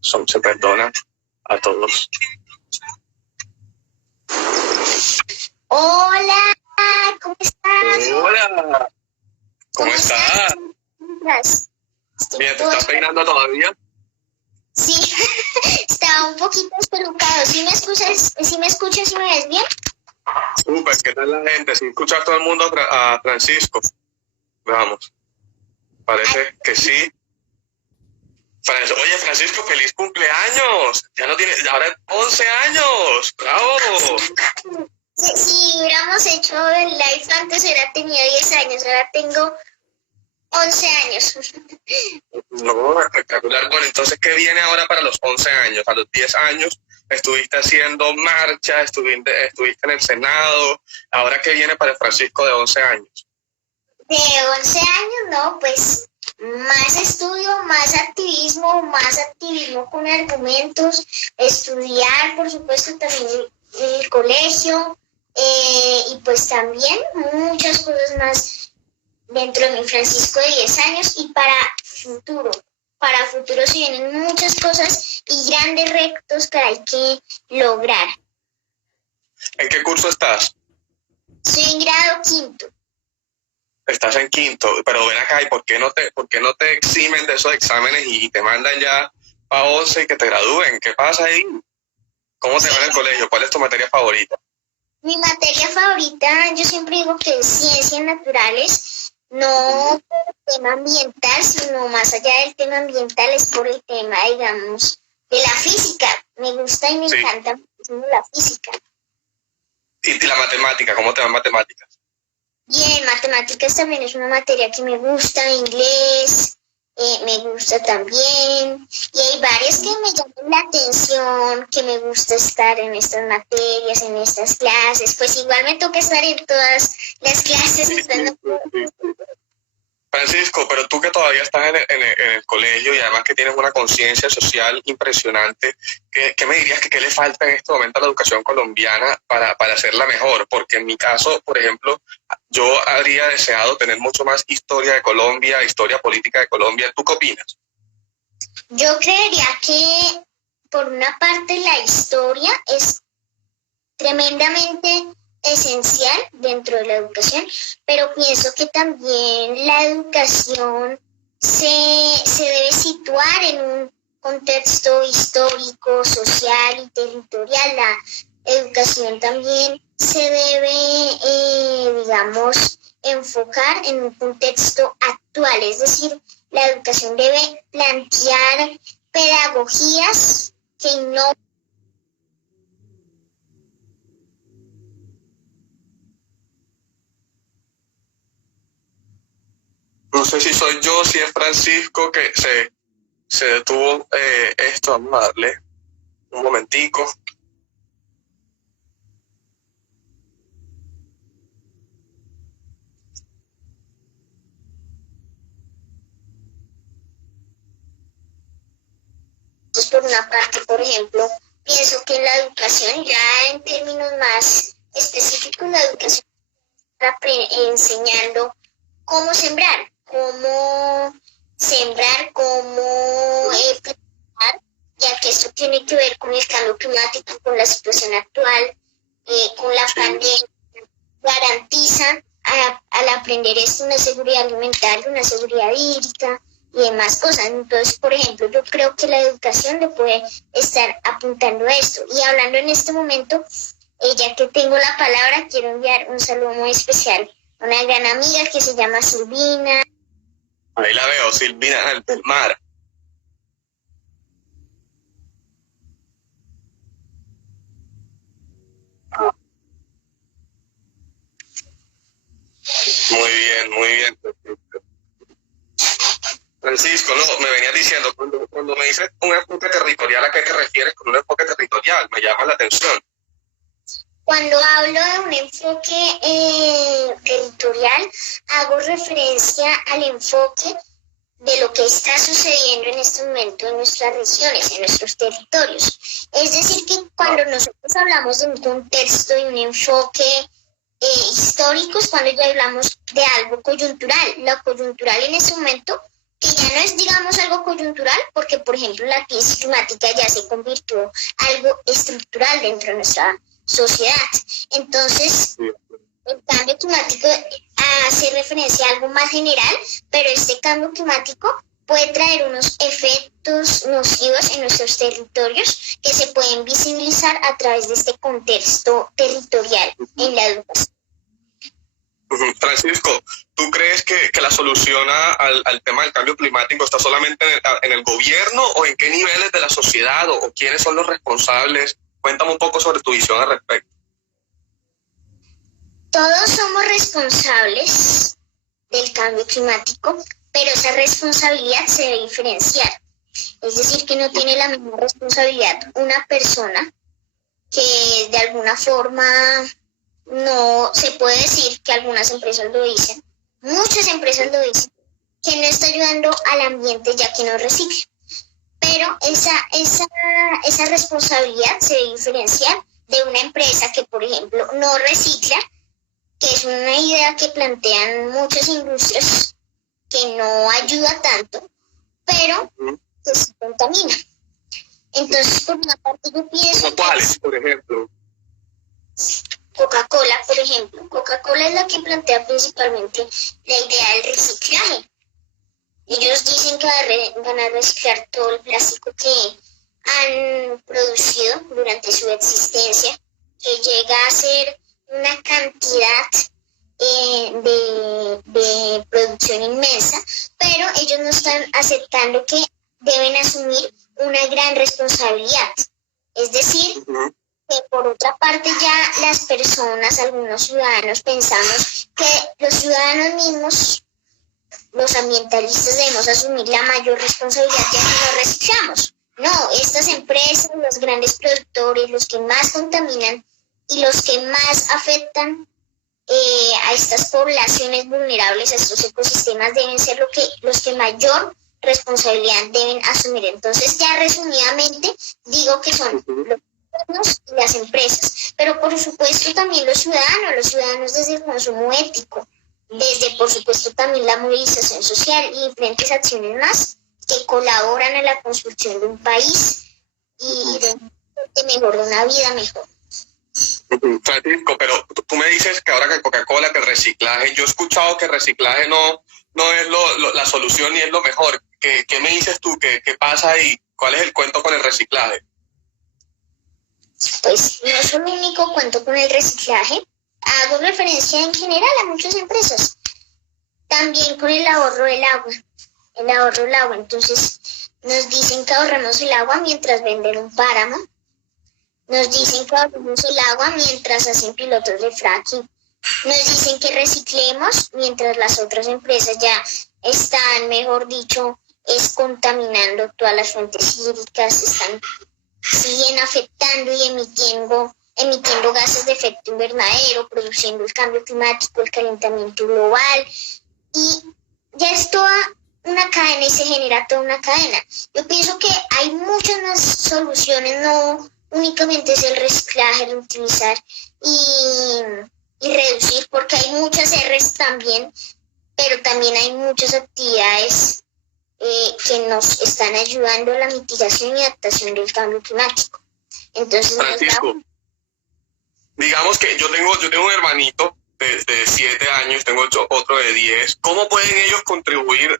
se perdona a todos. Hola, ¿cómo estás? Hola, ¿cómo estás? Bien, ¿te estás peinando todavía? Sí, estaba un poquito espelucado. ¿Sí me escuchas? ¿Sí me ves bien? Súper, ¿qué tal la gente? Si escucha a todo el mundo a Francisco. Vamos, parece que sí. Oye, Francisco, feliz cumpleaños. Ya no tienes, ahora 11 años. ¡Bravo! Si hubiéramos hecho el live antes, hubiera tenido 10 años. Ahora tengo 11 años. No, espectacular. Bueno, entonces, ¿qué viene ahora para los 11 años? A los 10 años estuviste haciendo marcha, estuviste en el Senado. ¿Ahora qué viene para el Francisco de 11 años? De 11 años, no, pues más estudio, más activismo con argumentos, estudiar, por supuesto, también el colegio, y pues también muchas cosas más dentro de mi Francisco de 10 años y para futuro se vienen muchas cosas y grandes retos que hay que lograr. ¿En qué curso estás? Soy en grado 5º. Estás en 5º, pero ven acá, ¿y por qué no te eximen de esos exámenes y te mandan ya a 11 y que te gradúen? ¿Qué pasa ahí? ¿Cómo te va en el colegio? ¿Cuál es tu materia favorita? Mi materia favorita, yo siempre digo que es ciencias naturales, no por el tema ambiental, sino más allá del tema ambiental, es por el tema, digamos, de la física. Me gusta y me encanta muchísimo la física. ¿Y la matemática? ¿Cómo te va en matemáticas? Bien, matemáticas también es una materia que me gusta, inglés, me gusta también, y hay varias que me llaman la atención, que me gusta estar en estas materias, en estas clases, pues igual me toca estar en todas las clases. Francisco, pero tú que todavía estás en el colegio y además que tienes una conciencia social impresionante, ¿qué me dirías que qué le falta en este momento a la educación colombiana para hacerla mejor? Porque en mi caso, por ejemplo, yo habría deseado tener mucho más historia de Colombia, historia política de Colombia. ¿Tú qué opinas? Yo creería que por una parte la historia es tremendamente esencial dentro de la educación, pero pienso que también la educación se debe situar en un contexto histórico, social y territorial. La educación también se debe, digamos, enfocar en un contexto actual, es decir, la educación debe plantear pedagogías que innoven. No sé si soy yo, si es Francisco, que se detuvo esto. Vamos a darle un momentico. Por una parte, por ejemplo, pienso que la educación, ya en términos más específicos, la educación está enseñando cómo sembrar, cómo plantar, ya que esto tiene que ver con el cambio climático, con la situación actual, con la pandemia. Garantizan al aprender esto una seguridad alimentaria, una seguridad hídrica y demás cosas. Entonces, por ejemplo, yo creo que la educación le puede estar apuntando a esto. Y hablando en este momento, ya que tengo la palabra, quiero enviar un saludo muy especial a una gran amiga que se llama Silvina. Ahí la veo, Silvina del Mar. Muy bien, muy bien. Francisco, no, me venías diciendo, cuando me dices un enfoque territorial, ¿a qué te refieres con un enfoque territorial? Me llama la atención. Cuando hablo de un enfoque territorial, hago referencia al enfoque de lo que está sucediendo en este momento en nuestras regiones, en nuestros territorios. Es decir, que cuando nosotros hablamos de un contexto y un enfoque histórico, es cuando ya hablamos de algo coyuntural. Lo coyuntural en este momento que ya no es, digamos, algo coyuntural, porque, por ejemplo, la crisis climática ya se convirtió algo estructural dentro de nuestra sociedad. Entonces, el cambio climático hace referencia a algo más general, pero este cambio climático puede traer unos efectos nocivos en nuestros territorios que se pueden visibilizar a través de este contexto territorial en la educación. Francisco, ¿tú crees que la solución al tema del cambio climático está solamente en el gobierno o en qué niveles de la sociedad o quiénes son los responsables? Cuéntame un poco sobre tu visión al respecto. Todos somos responsables del cambio climático, pero esa responsabilidad se debe diferenciar. Es decir, que no tiene la misma responsabilidad una persona que de alguna forma no se puede decir que algunas empresas lo dicen, muchas empresas lo dicen, que no está ayudando al ambiente ya que no recicla. Pero esa responsabilidad se debe diferenciar de una empresa que, por ejemplo, no recicla, que es una idea que plantean muchas industrias, que no ayuda tanto, pero que sí contamina. Entonces, por una parte, yo pienso ¿Cuáles, por ejemplo? Coca-Cola, por ejemplo. Coca-Cola es la que plantea principalmente la idea del reciclaje. Ellos dicen que van a reciclar todo el plástico que han producido durante su existencia, que llega a ser una cantidad de producción inmensa, pero ellos no están aceptando que deben asumir una gran responsabilidad. Es decir, que por otra parte ya las personas, algunos ciudadanos, pensamos que los ciudadanos mismos, los ambientalistas, debemos asumir la mayor responsabilidad ya que no reciclamos. No, estas empresas, los grandes productores, los que más contaminan y los que más afectan a estas poblaciones vulnerables, a estos ecosistemas, deben ser los que mayor responsabilidad deben asumir. Entonces, ya resumidamente, digo que son los gobiernos y las empresas, pero por supuesto también los ciudadanos desde el consumo ético, desde por supuesto también la movilización social y diferentes acciones más que colaboran en la construcción de un país y de mejor, de una vida mejor. Francisco, pero tú me dices que ahora que Coca-Cola, que el reciclaje, yo he escuchado que el reciclaje no es la solución ni es lo mejor. ¿Qué me dices tú? ¿Qué pasa ahí? ¿Cuál es el cuento con el reciclaje? Pues no es un único cuento con el reciclaje. Hago referencia en general a muchas empresas. También con el ahorro del agua. El ahorro del agua. Entonces, nos dicen que ahorramos el agua mientras venden un páramo. Nos dicen que ahorramos el agua mientras hacen pilotos de fracking. Nos dicen que reciclemos mientras las otras empresas ya están, mejor dicho, contaminando todas las fuentes hídricas, siguen afectando y emitiendo gases de efecto invernadero, produciendo el cambio climático, el calentamiento global, y ya es toda una cadena y se genera toda una cadena. Yo pienso que hay muchas más soluciones, no únicamente es el reciclaje, el utilizar y reducir, porque hay muchas R's también, pero también hay muchas actividades que nos están ayudando a la mitigación y adaptación del cambio climático. Entonces, Francisco, digamos que yo tengo un hermanito de 7 años, tengo otro de 10. ¿Cómo pueden ellos contribuir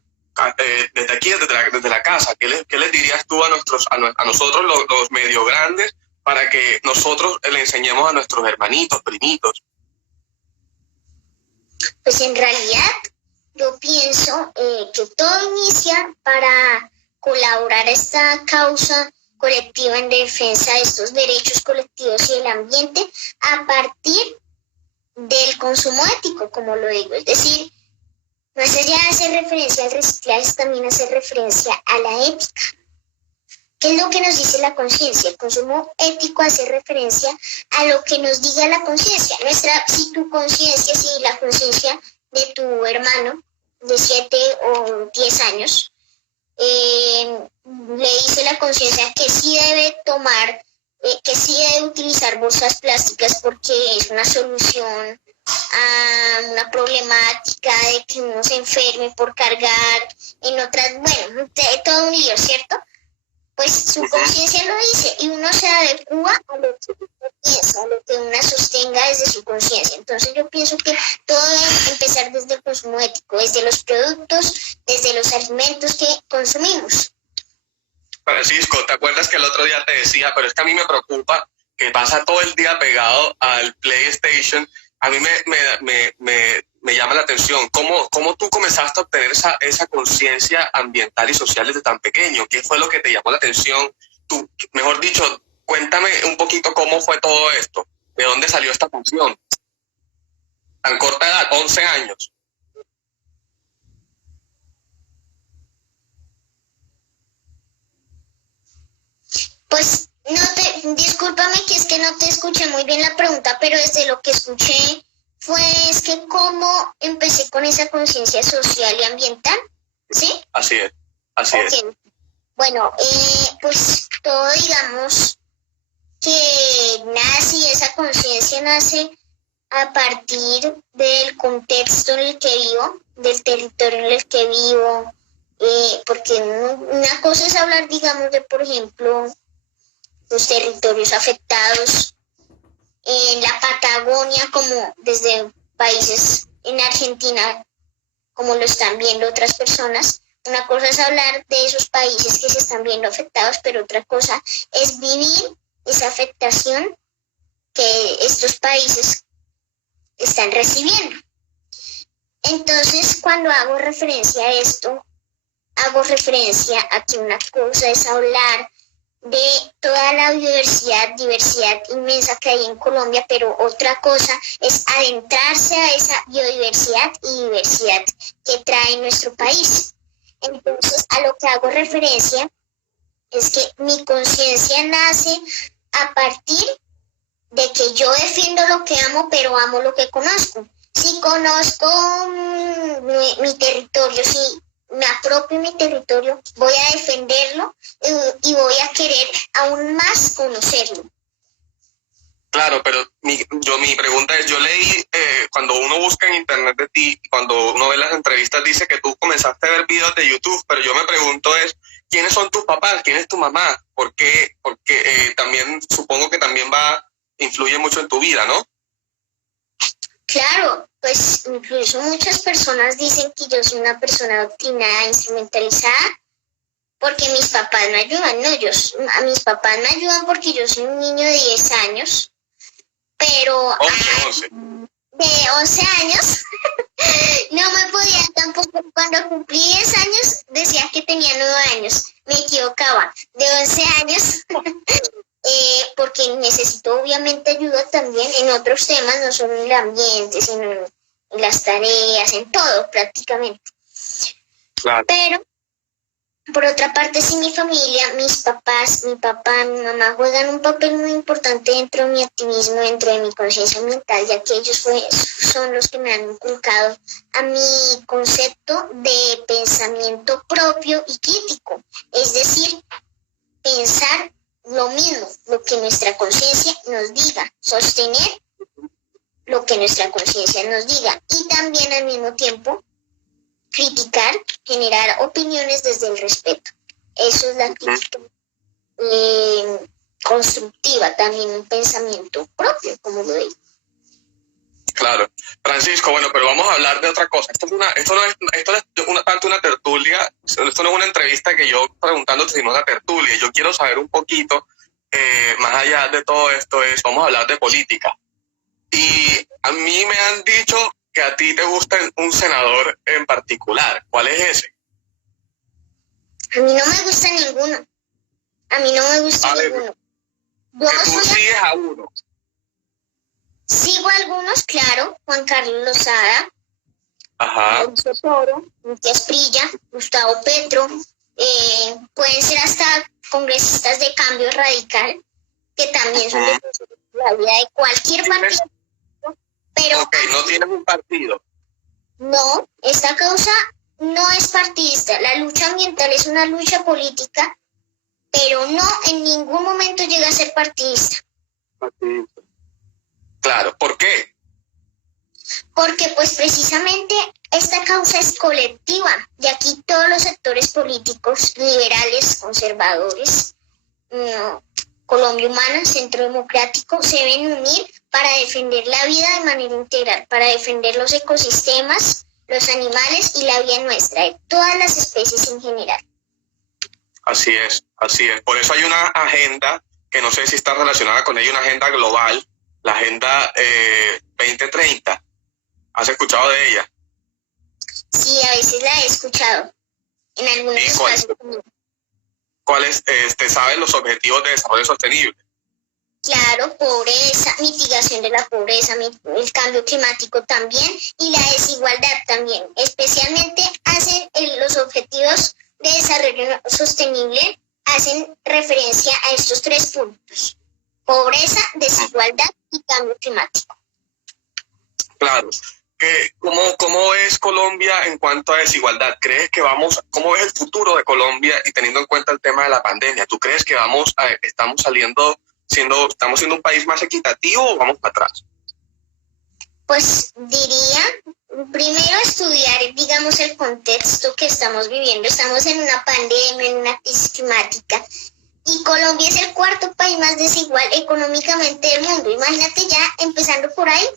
desde aquí, desde la casa? ¿Qué les dirías tú a nosotros los medio grandes para que nosotros le enseñemos a nuestros hermanitos, primitos? Pues en realidad yo pienso que todo inicia para colaborar a esta causa colectiva en defensa de estos derechos colectivos y del ambiente a partir del consumo ético, como lo digo. Es decir, más allá de hacer referencia al reciclaje, también hacer referencia a la ética. ¿Qué es lo que nos dice la conciencia? El consumo ético hace referencia a lo que nos diga la conciencia. Si tu conciencia, si la conciencia de tu hermano de 7 o 10 años le dice la conciencia que sí debe tomar, que sí debe utilizar bolsas plásticas porque es una solución a una problemática de que uno se enferme por cargar, en otras, bueno, todo un lío, ¿cierto? Pues su conciencia lo dice y uno se adecua a lo que uno piensa, a lo que uno sostenga desde su conciencia. Entonces yo pienso que todo debe empezar desde el consumo ético, desde los productos, desde los alimentos que consumimos. Francisco, ¿te acuerdas que el otro día te decía, pero es que a mí me preocupa que pasa todo el día pegado al PlayStation? A mí me llama la atención, ¿cómo tú comenzaste a obtener esa conciencia ambiental y social desde tan pequeño? ¿Qué fue lo que te llamó la atención? Tú, mejor dicho, cuéntame un poquito cómo fue todo esto, de dónde salió esta función. Tan corta edad, 11 años. Pues discúlpame que es que no te escuché muy bien la pregunta, pero desde lo que escuché fue es que cómo empecé con esa conciencia social y ambiental, ¿sí? Así es, así es. Bueno, pues todo digamos que nace, esa conciencia nace a partir del contexto en el que vivo, del territorio en el que vivo, porque una cosa es hablar, digamos, de, por ejemplo, los territorios afectados en la Patagonia, como desde países en Argentina, como lo están viendo otras personas. Una cosa es hablar de esos países que se están viendo afectados, pero otra cosa es vivir esa afectación que estos países están recibiendo. Entonces, cuando hago referencia a esto, hago referencia a que una cosa es hablar de toda la diversidad inmensa que hay en Colombia, pero otra cosa es adentrarse a esa biodiversidad y diversidad que trae nuestro país. Entonces, a lo que hago referencia es que mi conciencia nace a partir de que yo defiendo lo que amo, pero amo lo que conozco. Si conozco mi territorio, si me apropio mi territorio, voy a defenderlo y voy a querer aún más conocerlo. Claro, pero mi pregunta es, yo leí, cuando uno busca en internet de ti, cuando uno ve las entrevistas, dice que tú comenzaste a ver videos de YouTube, pero yo me pregunto es, ¿quiénes son tus papás? ¿Quién es tu mamá? ¿Por qué? Porque también, supongo que también influye mucho en tu vida, ¿no? Claro, pues incluso muchas personas dicen que yo soy una persona adoctrinada, instrumentalizada, porque mis papás me ayudan, a mis papás me ayudan porque yo soy un niño de 10 años, pero 11. De 11 años no me podía tampoco, cuando cumplí 10 años decía que tenía 9 años, me equivocaba, de 11 años. Porque necesito obviamente ayuda también en otros temas, no solo en el ambiente, sino en las tareas, en todo prácticamente. Claro. Pero, por otra parte, sí, mi familia, mis papás, mi papá, mi mamá juegan un papel muy importante dentro de mi activismo, dentro de mi conciencia ambiental, ya que ellos son los que me han inculcado a mi concepto de pensamiento propio y crítico, es decir, pensar lo mismo, lo que nuestra conciencia nos diga, sostener lo que nuestra conciencia nos diga y también al mismo tiempo criticar, generar opiniones desde el respeto. Eso es la crítica constructiva, también un pensamiento propio, como lo digo. Claro. Francisco, bueno, pero vamos a hablar de otra cosa. Esto no es tanto una tertulia, esto no es una entrevista que yo preguntándote, sino una tertulia. Yo quiero saber un poquito, más allá de todo esto, vamos a hablar de política. Y a mí me han dicho que a ti te gusta un senador en particular. ¿Cuál es ese? A mí no me gusta ninguno. A mí no me gusta ninguno. Que tú sigues a uno. Sigo algunos, claro, Juan Carlos Lozada, Alonso Toro, Matías Prilla, Gustavo Petro, pueden ser hasta congresistas de Cambio Radical, que también son de la vida de cualquier partido. Pero no tienes un partido. No, esta causa no es partidista. La lucha ambiental es una lucha política, pero no en ningún momento llega a ser partidista. Claro, ¿por qué? porque pues precisamente esta causa es colectiva, y aquí todos los sectores políticos, liberales, conservadores, Colombia Humana, Centro Democrático, se deben unir para defender la vida de manera integral, para defender los ecosistemas, los animales y la vida nuestra, de todas las especies en general. Así es, así es. Por eso hay una agenda que no sé si está relacionada con ella, una agenda global, la Agenda 2030. ¿Has escuchado de ella? Sí, a veces la he escuchado en algunos espacios. ¿Cuáles sabes los objetivos de desarrollo sostenible? Claro, pobreza, mitigación de la pobreza, el cambio climático también y la desigualdad también. Especialmente hacen los objetivos de desarrollo sostenible, hacen referencia a estos 3 puntos: pobreza, desigualdad y cambio climático. Claro. ¿Cómo es Colombia en cuanto a desigualdad? ¿Crees que cómo es el futuro de Colombia y teniendo en cuenta el tema de la pandemia? ¿Tú crees que estamos siendo un país más equitativo o vamos para atrás? Pues diría, primero estudiar, digamos, el contexto que estamos viviendo. Estamos en una pandemia, en una crisis climática, y Colombia es el 4º país más desigual económicamente del mundo. Imagínate, ya empezando por ahí,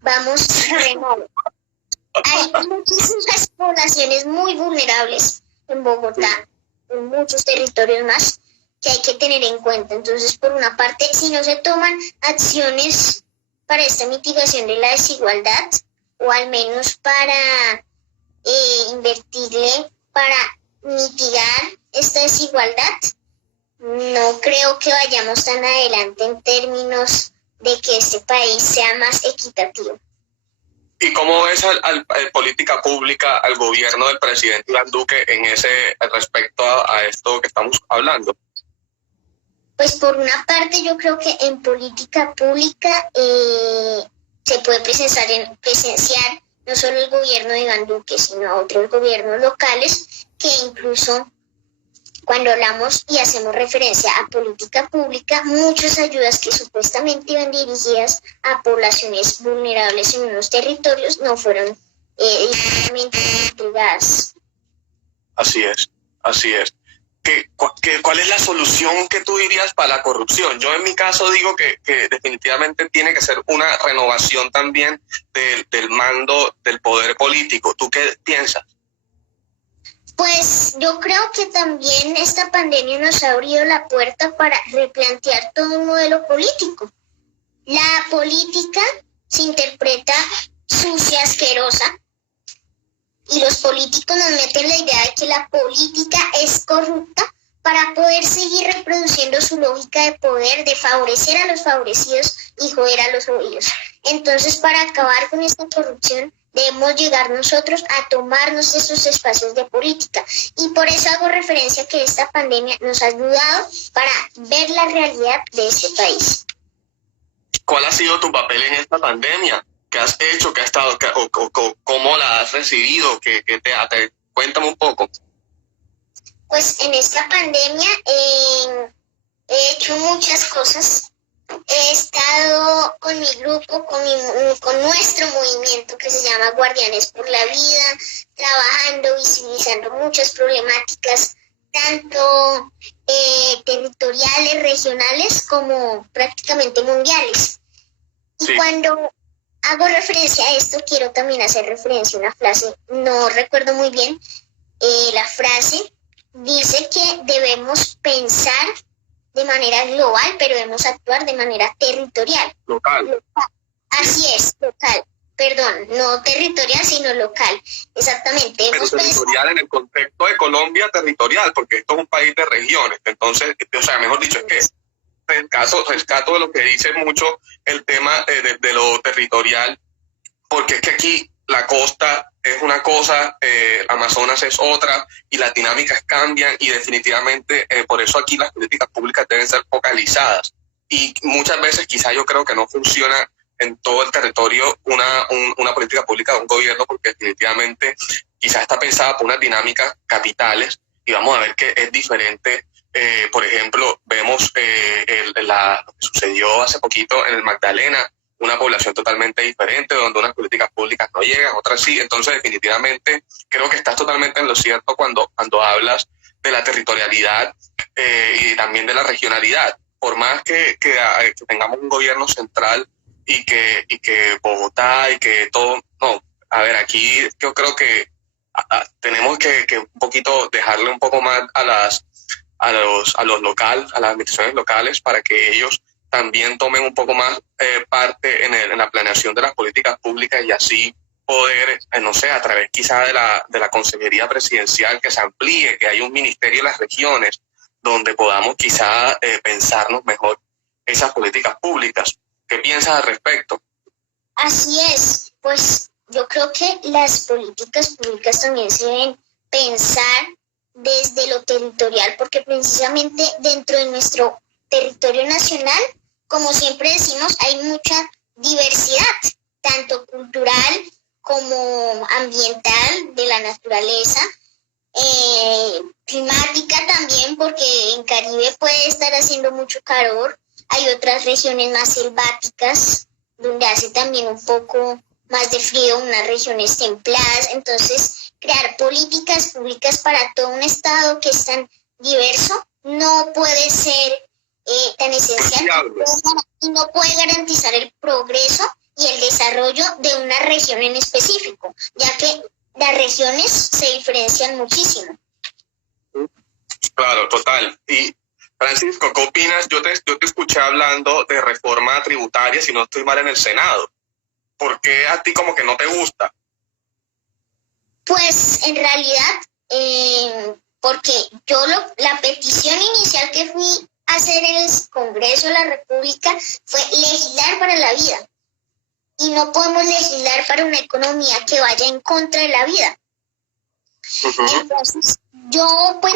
vamos re mal. Hay muchísimas poblaciones muy vulnerables en Bogotá, en muchos territorios más, que hay que tener en cuenta. Entonces, por una parte, si no se toman acciones para esta mitigación de la desigualdad, o al menos para invertirle para mitigar esta desigualdad, no creo que vayamos tan adelante en términos de que este país sea más equitativo. ¿Y cómo ves al política pública, al gobierno del presidente Iván Duque respecto a esto que estamos hablando? Pues por una parte yo creo que en política pública se puede presenciar no solo el gobierno de Iván Duque, sino otros gobiernos locales, que incluso cuando hablamos y hacemos referencia a política pública, muchas ayudas que supuestamente iban dirigidas a poblaciones vulnerables en unos territorios no fueron directamente entregadas. Así es, así es. ¿Cuál es la solución que tú dirías para la corrupción? Yo en mi caso digo que definitivamente tiene que ser una renovación también del mando del poder político. ¿Tú qué piensas? Pues yo creo que también esta pandemia nos ha abrido la puerta para replantear todo un modelo político. La política se interpreta sucia, asquerosa, y los políticos nos meten la idea de que la política es corrupta para poder seguir reproduciendo su lógica de poder, de favorecer a los favorecidos y joder a los jodidos. Entonces, para acabar con esta corrupción, debemos llegar nosotros a tomarnos esos espacios de política. Y por eso hago referencia a que esta pandemia nos ha ayudado para ver la realidad de este país. ¿Cuál ha sido tu papel en esta pandemia? ¿Qué has hecho? ¿Qué has estado? ¿Cómo la has recibido? Cuéntame un poco. Pues en esta pandemia he hecho muchas cosas. He estado con mi grupo, con nuestro movimiento que se llama Guardianes por la Vida, trabajando, visibilizando muchas problemáticas, tanto territoriales, regionales, como prácticamente mundiales. Y cuando hago referencia a esto, quiero también hacer referencia a una frase, no recuerdo muy bien, la frase dice que debemos pensar de manera global, pero debemos actuar de manera territorial. Local. Así es, local. Perdón, no territorial, sino local. Exactamente. Pero territorial en el contexto de Colombia, territorial, porque esto es un país de regiones. Entonces, mejor dicho, es que rescato de lo que dice mucho el tema de lo territorial, porque es que aquí la costa es una cosa, Amazonas es otra, y las dinámicas cambian, y definitivamente por eso aquí las políticas públicas deben ser focalizadas. Y muchas veces quizá yo creo que no funciona en todo el territorio una política pública de un gobierno, porque definitivamente quizás está pensada por unas dinámicas capitales, y vamos a ver que es diferente. Por ejemplo, vemos lo que sucedió hace poquito en el Magdalena, una población totalmente diferente, donde unas políticas públicas no llegan, otras sí. Entonces, definitivamente, creo que estás totalmente en lo cierto cuando hablas de la territorialidad y también de la regionalidad. Por más que tengamos un gobierno central y que Bogotá y que todo, no, a ver, aquí yo creo que tenemos que un poquito dejarle un poco más a las administraciones locales para que ellos también tomen un poco más parte en la planeación de las políticas públicas y así poder, no sé, a través quizá de la Consejería Presidencial que se amplíe, que haya un ministerio en las regiones donde podamos quizá pensarnos mejor esas políticas públicas. ¿Qué piensas al respecto? Así es, pues yo creo que las políticas públicas también se deben pensar desde lo territorial, porque precisamente dentro de nuestro territorio nacional, como siempre decimos, hay mucha diversidad, tanto cultural como ambiental, de la naturaleza, climática también, porque en Caribe puede estar haciendo mucho calor, hay otras regiones más selváticas, donde hace también un poco más de frío, unas regiones templadas. Entonces, crear políticas públicas para todo un estado que es tan diverso no puede ser tan esencial y no puede garantizar el progreso y el desarrollo de una región en específico, ya que las regiones se diferencian muchísimo. Claro, total. Y Francisco, ¿qué opinas? Yo te escuché hablando de reforma tributaria, si no estoy mal, en el Senado. ¿Por qué a ti como que no te gusta? Pues en realidad, porque la petición inicial que fui a hacer en el Congreso de la República fue legislar para la vida. Y no podemos legislar para una economía que vaya en contra de la vida. Entonces, yo pues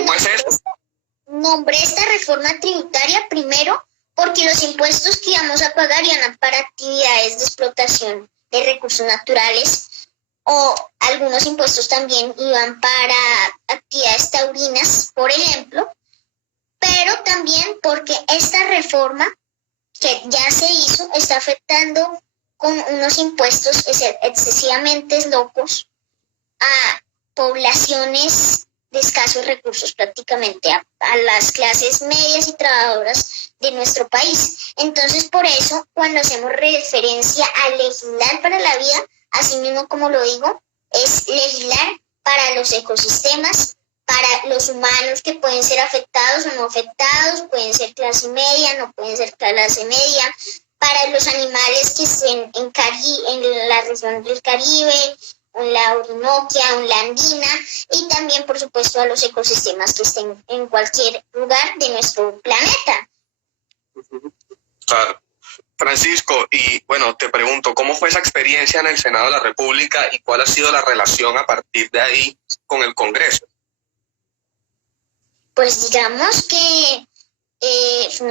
nombré esta reforma tributaria primero porque los impuestos que íbamos a pagar iban para actividades de explotación de recursos naturales, o algunos impuestos también iban para actividades taurinas, por ejemplo, pero también porque esta reforma que ya se hizo está afectando con unos impuestos excesivamente locos a poblaciones de escasos recursos, prácticamente a las clases medias y trabajadoras de nuestro país. Entonces, por eso, cuando hacemos referencia a legislar para la vida, así mismo como lo digo, es legislar para los ecosistemas, para los humanos que pueden ser afectados o no afectados, pueden ser clase media, no pueden ser clase media, para los animales que estén en la región del Caribe, en la Orinoquia, en la Andina, y también, por supuesto, a los ecosistemas que estén en cualquier lugar de nuestro planeta. Claro. Francisco, y bueno, te pregunto, ¿cómo fue esa experiencia en el Senado de la República y cuál ha sido la relación a partir de ahí con el Congreso? Pues digamos que fue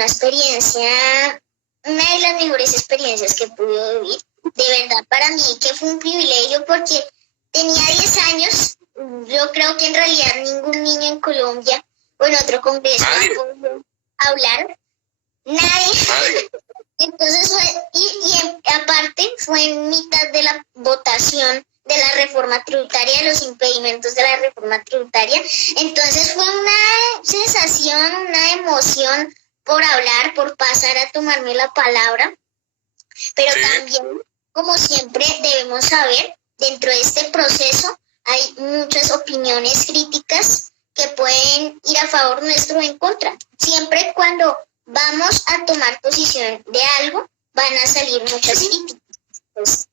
una de las mejores experiencias que pude vivir. De verdad, para mí que fue un privilegio porque tenía 10 años. Yo creo que en realidad ningún niño en Colombia o en otro congreso ha podido hablar. Nadie. Entonces aparte fue en mitad de la votación de la reforma tributaria, de los impedimentos de la reforma tributaria. Entonces fue una sensación, una emoción por hablar, por pasar a tomarme la palabra. Pero también, como siempre, debemos saber, dentro de este proceso hay muchas opiniones críticas que pueden ir a favor nuestro o en contra. Siempre cuando vamos a tomar posición de algo, van a salir muchas críticas. Pues,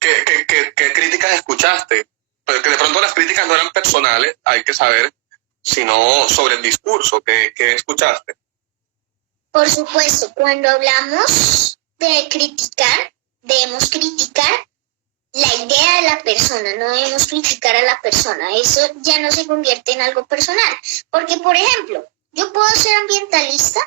¿Qué críticas escuchaste? Porque de pronto las críticas no eran personales, hay que saber, sino sobre el discurso. ¿Qué escuchaste? Por supuesto, cuando hablamos de criticar, debemos criticar la idea de la persona, no debemos criticar a la persona. Eso ya no se convierte en algo personal. Porque, por ejemplo, yo puedo ser ambientalista,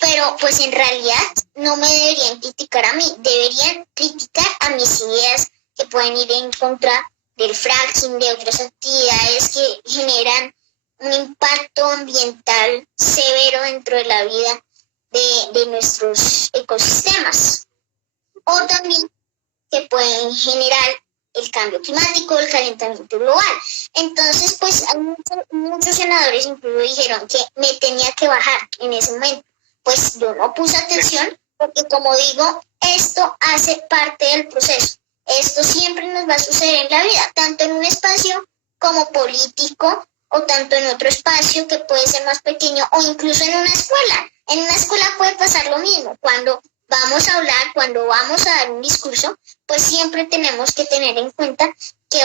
pero pues en realidad no me deberían criticar a mí, deberían criticar a mis ideas que pueden ir en contra del fracking, de otras actividades que generan un impacto ambiental severo dentro de la vida de nuestros ecosistemas. o también que pueden generar el cambio climático, el calentamiento global. Entonces, pues hay muchos senadores incluso dijeron que me tenía que bajar en ese momento. Pues yo no puse atención porque, como digo, esto hace parte del proceso. Esto siempre nos va a suceder en la vida, tanto en un espacio como político o tanto en otro espacio que puede ser más pequeño o incluso en una escuela. En una escuela puede pasar lo mismo. Cuando vamos a hablar, cuando vamos a dar un discurso, pues siempre tenemos que tener en cuenta que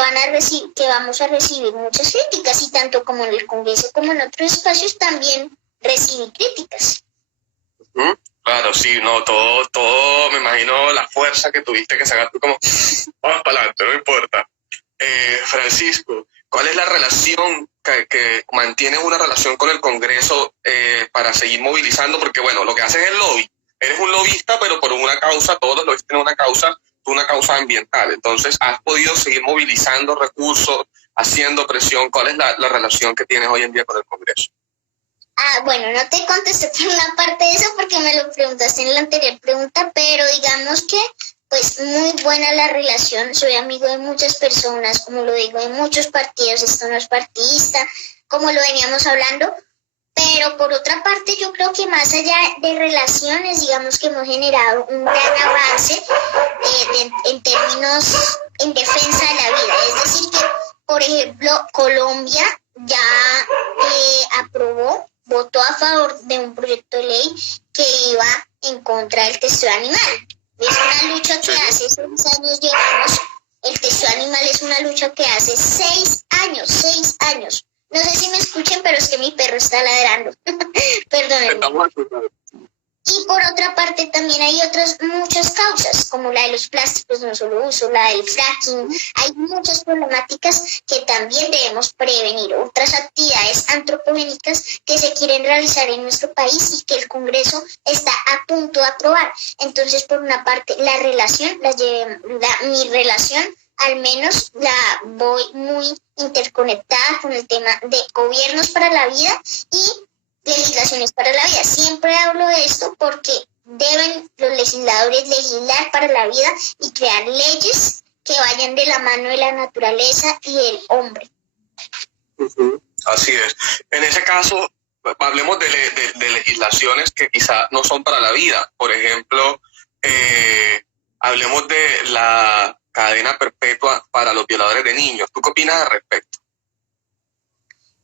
vamos a recibir muchas críticas y tanto como en el Congreso como en otros espacios también recibí críticas. Claro, sí, no, todo, me imagino la fuerza que tuviste que sacar tú como, vamos para adelante, no importa. Francisco, ¿cuál es la relación que mantienes una relación con el Congreso para seguir movilizando? Porque bueno, lo que haces es el lobby. Eres un lobista, pero por una causa, todos los lobistas tienen una causa ambiental. Entonces, ¿has podido seguir movilizando recursos, haciendo presión? ¿Cuál es la relación que tienes hoy en día con el Congreso? Bueno, no te contesté por una parte de eso porque me lo preguntaste en la anterior pregunta, pero digamos que pues muy buena la relación. Soy amigo de muchas personas, como lo digo, de muchos partidos. Esto no es partidista, como lo veníamos hablando. Pero por otra parte, yo creo que más allá de relaciones, digamos que hemos generado un gran avance en términos en defensa de la vida. Es decir, que, por ejemplo, Colombia ya votó a favor de un proyecto de ley que iba en contra del testeo animal. Es una lucha que hace 6 años llevamos. El testeo animal es una lucha que hace 6 años. No sé si me escuchen, pero es que mi perro está ladrando. Perdónenme. Y por otra parte también hay otras muchas causas, como la de los plásticos de un solo uso, la del fracking. Hay muchas problemáticas que también debemos prevenir. Otras actividades antropogénicas que se quieren realizar en nuestro país y que el Congreso está a punto de aprobar. Entonces, por una parte, mi relación al menos la voy muy interconectada con el tema de gobiernos para la vida y legislaciones para la vida. Siempre hablo de esto porque deben los legisladores legislar para la vida y crear leyes que vayan de la mano de la naturaleza y del hombre. Así es. En ese caso, hablemos de legislaciones que quizá no son para la vida. Por ejemplo, hablemos de la cadena perpetua para los violadores de niños. ¿Tú qué opinas al respecto?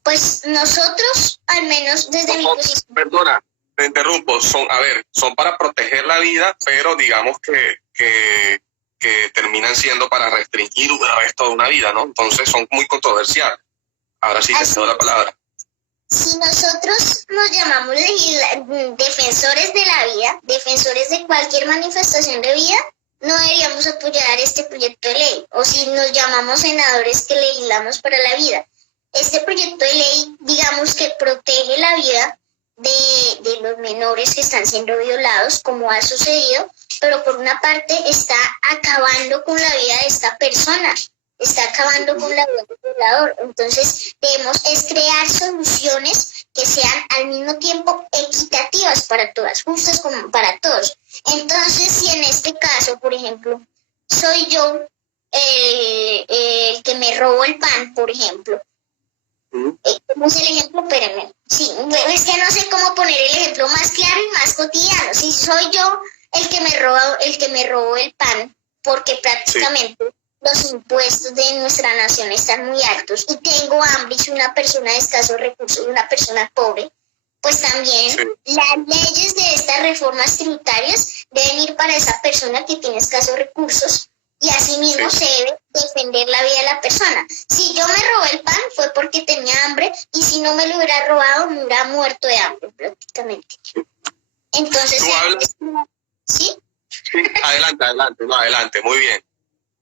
Pues nosotros, al menos desde mi posición... Perdona, te interrumpo. Son para proteger la vida, pero digamos que terminan siendo para restringir una vez toda una vida, ¿no? Entonces son muy controversiales. Ahora sí te cedo la palabra. Si nosotros nos llamamos defensores de la vida, defensores de cualquier manifestación de vida, no deberíamos apoyar este proyecto de ley. O si nos llamamos senadores que legislamos para la vida. Este proyecto de ley, digamos que protege la vida de los menores que están siendo violados, como ha sucedido, pero por una parte está acabando con la vida de esta persona, está acabando con la vida del violador. Entonces, debemos crear soluciones que sean al mismo tiempo equitativas para todas, justas como para todos. Entonces, si en este caso, por ejemplo, soy yo el que me robo el pan, por ejemplo, ¿cómo es el ejemplo? Espérenme. Sí, es que no sé cómo poner el ejemplo más claro y más cotidiano. Si soy yo el que me robó el pan, porque prácticamente los impuestos de nuestra nación están muy altos y tengo hambre y soy una persona de escasos recursos, una persona pobre, pues también las leyes de estas reformas tributarias deben ir para esa persona que tiene escasos recursos. Y asimismo se debe defender la vida de la persona. Si yo me robé el pan fue porque tenía hambre y si no me lo hubiera robado me hubiera muerto de hambre prácticamente. Entonces, ¿sí? Adelante, muy bien.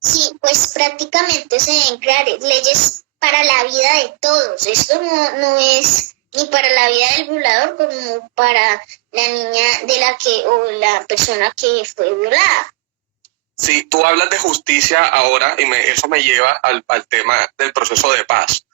Sí, pues prácticamente se deben crear leyes para la vida de todos. Esto no es ni para la vida del violador como para la niña o la persona que fue violada. Sí, tú hablas de justicia ahora y eso me lleva al tema del proceso de paz.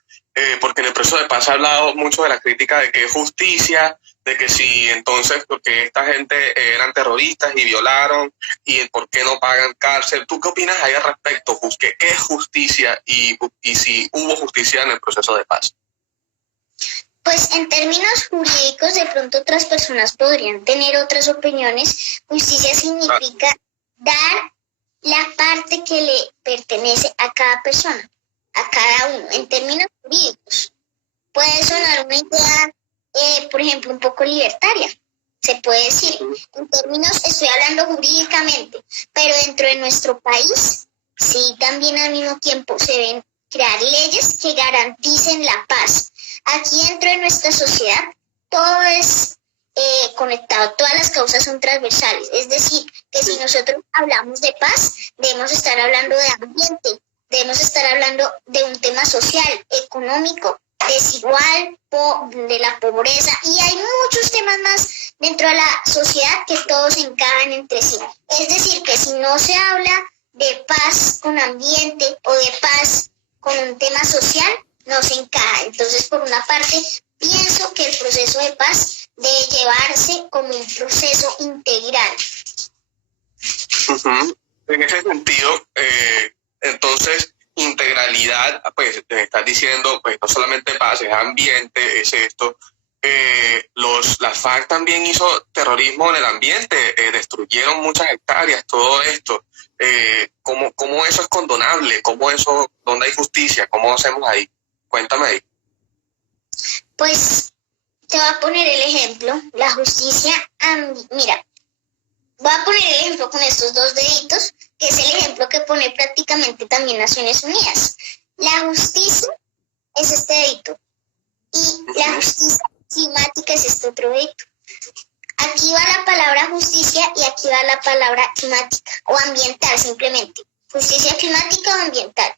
porque en el proceso de paz se ha hablado mucho de la crítica de que es justicia, de que si entonces, porque esta gente eran terroristas y violaron, y por qué no pagan cárcel. ¿Tú qué opinas ahí al respecto? ¿Qué es justicia y si hubo justicia en el proceso de paz? Pues en términos jurídicos, de pronto otras personas podrían tener otras opiniones. Justicia significa dar la parte que le pertenece a cada persona, a cada uno, en términos jurídicos. Puede sonar una idea, por ejemplo, un poco libertaria, se puede decir. En términos, estoy hablando jurídicamente, pero dentro de nuestro país, sí, también al mismo tiempo se deben crear leyes que garanticen la paz. Aquí dentro de nuestra sociedad, todo es conectado, todas las causas son transversales. Es decir, que si nosotros hablamos de paz, debemos estar hablando de ambiente, debemos estar hablando de un tema social, económico, desigual, de la pobreza, y hay muchos temas más dentro de la sociedad que todos encajan entre sí. Es decir, que si no se habla de paz con ambiente o de paz con un tema social, no se encaja. Entonces, por una parte, pienso que el proceso de paz debe llevarse como un proceso integral. En ese sentido, entonces, integralidad, pues estás diciendo, pues no solamente paz, es ambiente, es esto. La FARC también hizo terrorismo en el ambiente, destruyeron muchas hectáreas, todo esto. ¿Cómo eso es condonable? ¿Dónde hay justicia? ¿Cómo hacemos ahí? Cuéntame ahí. Pues te voy a poner el ejemplo, la justicia, mira, voy a poner el ejemplo con estos dos deditos, que es el ejemplo que pone prácticamente también Naciones Unidas. La justicia es este dedito y la justicia climática es este otro dedito. Aquí va la palabra justicia y aquí va la palabra climática o ambiental simplemente. Justicia climática o ambiental.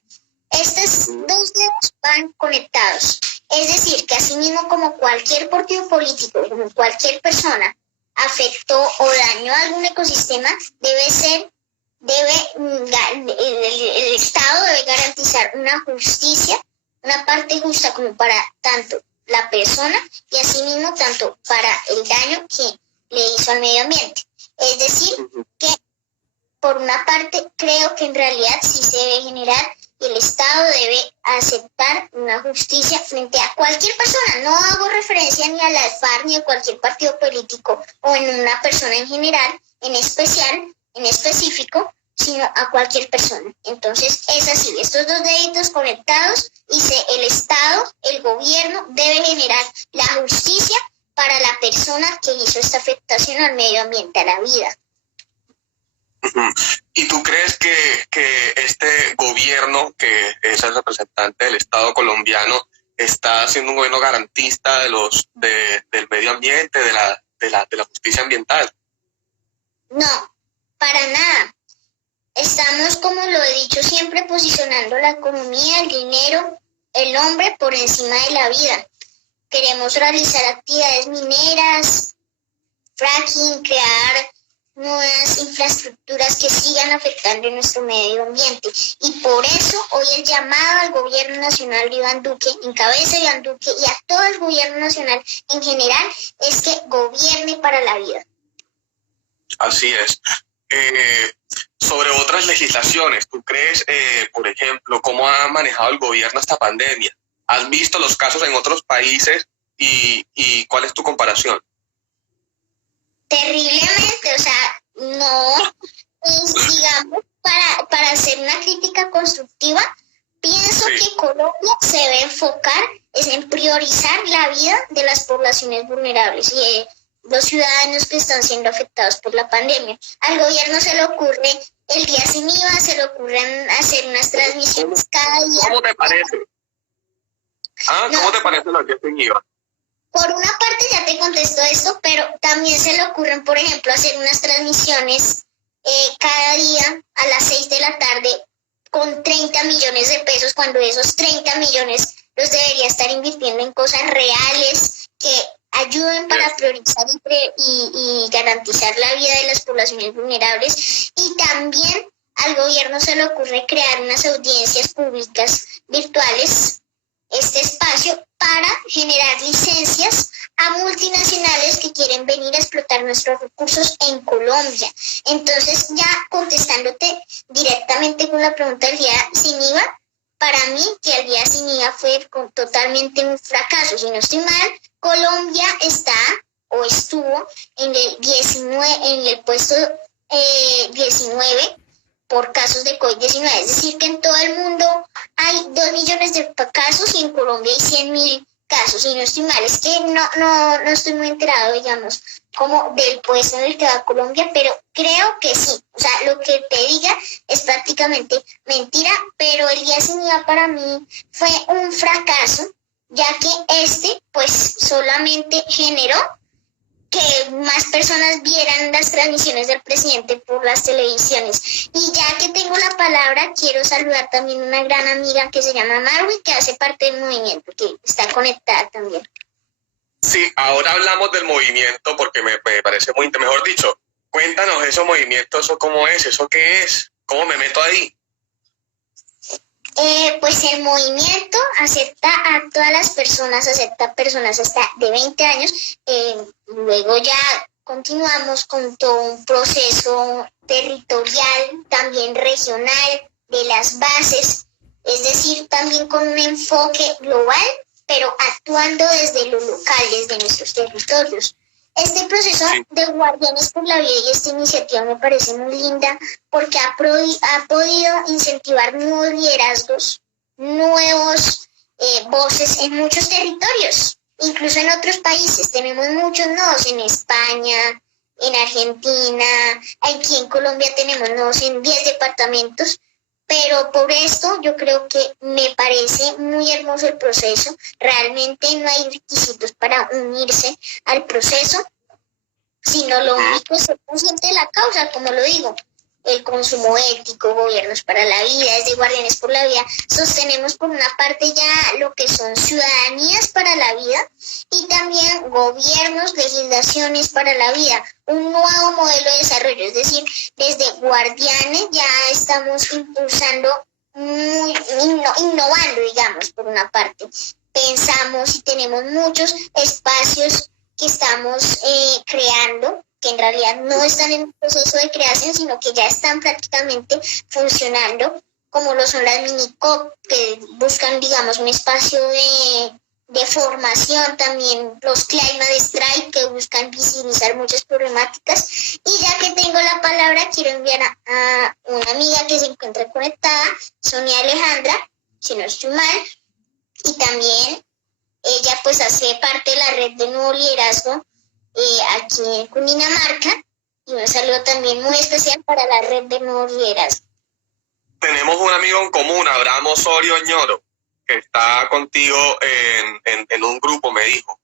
Estos dos dedos van conectados. Es decir, que así mismo como cualquier partido político, como cualquier persona afectó o dañó algún ecosistema, el Estado debe garantizar una justicia, una parte justa como para tanto la persona y asimismo tanto para el daño que le hizo al medio ambiente. Es decir, que por una parte creo que en realidad sí se debe generar y el Estado debe aceptar una justicia frente a cualquier persona. No hago referencia ni a la FARC ni a cualquier partido político o en una persona en general, en especial, en específico, sino a cualquier persona. Entonces es así, estos dos deditos conectados y el Estado, el gobierno debe generar la justicia para la persona que hizo esta afectación al medio ambiente, a la vida. ¿Y tú crees que este gobierno, que es el representante del Estado colombiano, está siendo un gobierno garantista del medio ambiente, de la justicia ambiental? No, para nada. Estamos, como lo he dicho siempre, posicionando la economía, el dinero, el hombre por encima de la vida. Queremos realizar actividades mineras, fracking, crear nuevas infraestructuras que sigan afectando nuestro medio ambiente. Y por eso hoy el llamado al gobierno nacional de Iván Duque, en cabeza de Iván Duque y a todo el gobierno nacional en general, es que gobierne para la vida. Así es. Sobre otras legislaciones, ¿tú crees, por ejemplo, cómo ha manejado el gobierno esta pandemia? ¿Has visto los casos en otros países y cuál es tu comparación? Terriblemente, o sea, no, digamos, para hacer una crítica constructiva, pienso que Colombia se debe enfocar en priorizar la vida de las poblaciones vulnerables y los ciudadanos que están siendo afectados por la pandemia. Al gobierno se le ocurre el día sin IVA, se le ocurren hacer unas transmisiones cada día. ¿Cómo te parece? ¿Cómo te parece los días sin IVA? Por una parte ya te contesto esto, pero también se le ocurren, por ejemplo, hacer unas transmisiones cada día a las 6 de la tarde con 30 millones de pesos, cuando esos 30 millones los debería estar invirtiendo en cosas reales que ayuden para priorizar y garantizar la vida de las poblaciones vulnerables. Y también al gobierno se le ocurre crear unas audiencias públicas virtuales este espacio para generar licencias a multinacionales que quieren venir a explotar nuestros recursos en Colombia. Entonces, ya contestándote directamente con la pregunta del día sin IVA, para mí que el día sin IVA fue totalmente un fracaso. Si no estoy mal, Colombia está o estuvo en el 19, en el puesto 19 por casos de COVID-19. Es decir, que en todo el mundo hay 2 millones de casos y en Colombia hay 100.000 casos. Y no estoy mal, es que no estoy muy enterado, digamos, como del puesto en el que va Colombia, pero creo que sí. O sea, lo que te diga es prácticamente mentira, pero el día sin IVA para mí fue un fracaso, ya que pues solamente generó que más personas vieran las transmisiones del presidente por las televisiones. Y ya que tengo la palabra, quiero saludar también a una gran amiga que se llama Marwi, que hace parte del movimiento, que está conectada también. Sí, ahora hablamos del movimiento porque me parece muy, mejor dicho, cuéntanos esos movimientos, eso cómo es, eso qué es, cómo me meto ahí. Pues el movimiento acepta a todas las personas, acepta personas hasta de 20 años. Luego ya continuamos con todo un proceso territorial, también regional, de las bases, es decir, también con un enfoque global, pero actuando desde lo local, desde nuestros territorios. Este proceso de Guardianes por la Vida y esta iniciativa me parece muy linda porque ha podido incentivar nuevos liderazgos, nuevos voces en muchos territorios, incluso en otros países. Tenemos muchos nodos en España, en Argentina, aquí en Colombia tenemos nodos en 10 departamentos, pero por esto yo creo que me parece muy hermoso el proceso. Realmente no hay requisitos para unirse al proceso, sino lo único es ser consciente de la causa, como lo digo. El consumo ético, gobiernos para la vida, desde Guardianes por la Vida, sostenemos por una parte ya lo que son ciudadanías para la vida y también gobiernos, legislaciones para la vida, un nuevo modelo de desarrollo, es decir, desde Guardianes ya estamos impulsando, innovando, digamos, por una parte. Pensamos y tenemos muchos espacios que estamos creando, que en realidad no están en proceso de creación, sino que ya están prácticamente funcionando, como lo son las mini-COP, que buscan, digamos, un espacio de formación, también los Climate Strike, que buscan visibilizar muchas problemáticas. Y ya que tengo la palabra, quiero enviar a una amiga que se encuentra conectada, Sonia Alejandra, si no estoy mal, y también ella pues hace parte de la red de Nuevo Liderazgo, aquí en Cundinamarca, y un saludo también muy especial para la red de Nuevo Liderazgo. Tenemos un amigo en común, Abraham Osorio Ñoro, que está contigo en un grupo, me dijo.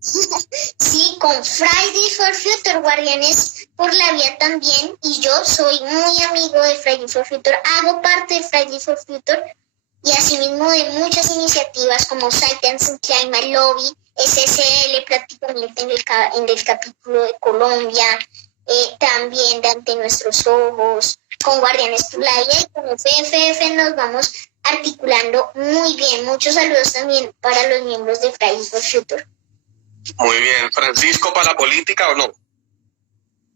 Sí, con Friday for Future, Guardianes por la Vida también, y yo soy muy amigo de Friday for Future, hago parte de Friday for Future, y asimismo de muchas iniciativas como Science and Climate Lobby, SSL prácticamente en el capítulo de Colombia, también de Ante Nuestros Ojos, con Guardianes por la Vida y con FFF nos vamos articulando muy bien. Muchos saludos también para los miembros de Fridays for Future. Muy bien. ¿Francisco para la política o no?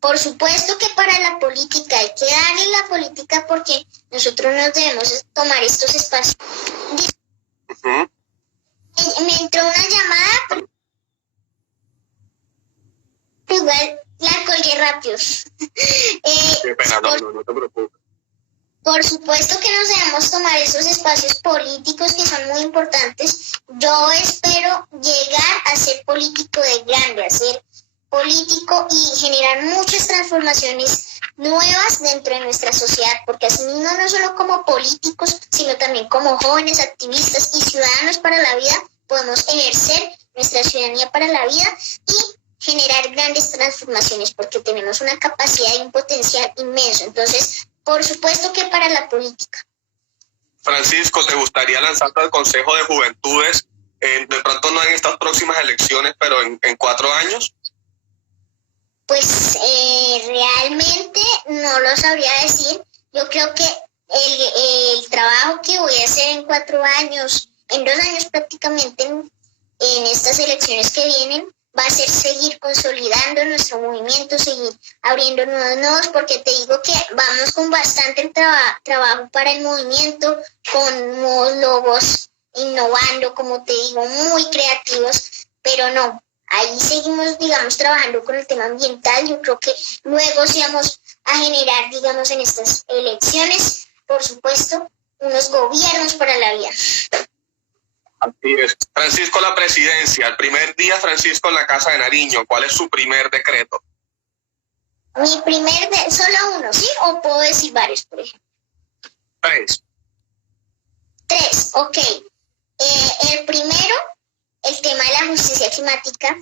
Por supuesto que para la política, hay que darle la política porque nosotros nos debemos tomar estos espacios. Me entró una llamada, igual la colgué rápido. Qué pena, no te preocupes. Por supuesto que nos debemos tomar esos espacios políticos que son muy importantes. Yo espero llegar a ser político de grande, a ser político y generar muchas transformaciones nuevas dentro de nuestra sociedad, porque asimismo no solo como políticos, sino también como jóvenes, activistas y ciudadanos para la vida, podemos ejercer nuestra ciudadanía para la vida y generar grandes transformaciones, porque tenemos una capacidad y un potencial inmenso. Entonces, por supuesto que para la política. Francisco, ¿te gustaría lanzarte al Consejo de Juventudes, de pronto no en estas próximas elecciones, pero en 4 años? Pues realmente no lo sabría decir. Yo creo que el trabajo que voy a hacer en 4 años, en 2 años prácticamente, en estas elecciones que vienen, va a ser seguir consolidando nuestro movimiento, seguir abriendo nuevos nodos, porque te digo que vamos con bastante trabajo para el movimiento, con nuevos logos, innovando, como te digo, muy creativos, pero no, ahí seguimos, digamos, trabajando con el tema ambiental. Yo creo que luego sí vamos a generar, digamos, en estas elecciones, por supuesto, unos gobiernos para la vida. Así es. Francisco, la presidencia. El primer día, Francisco, en la Casa de Nariño. ¿Cuál es su primer decreto? Mi solo uno, ¿sí? ¿O puedo decir varios, por ejemplo? 3. 3, ok. El primero, el tema de la justicia climática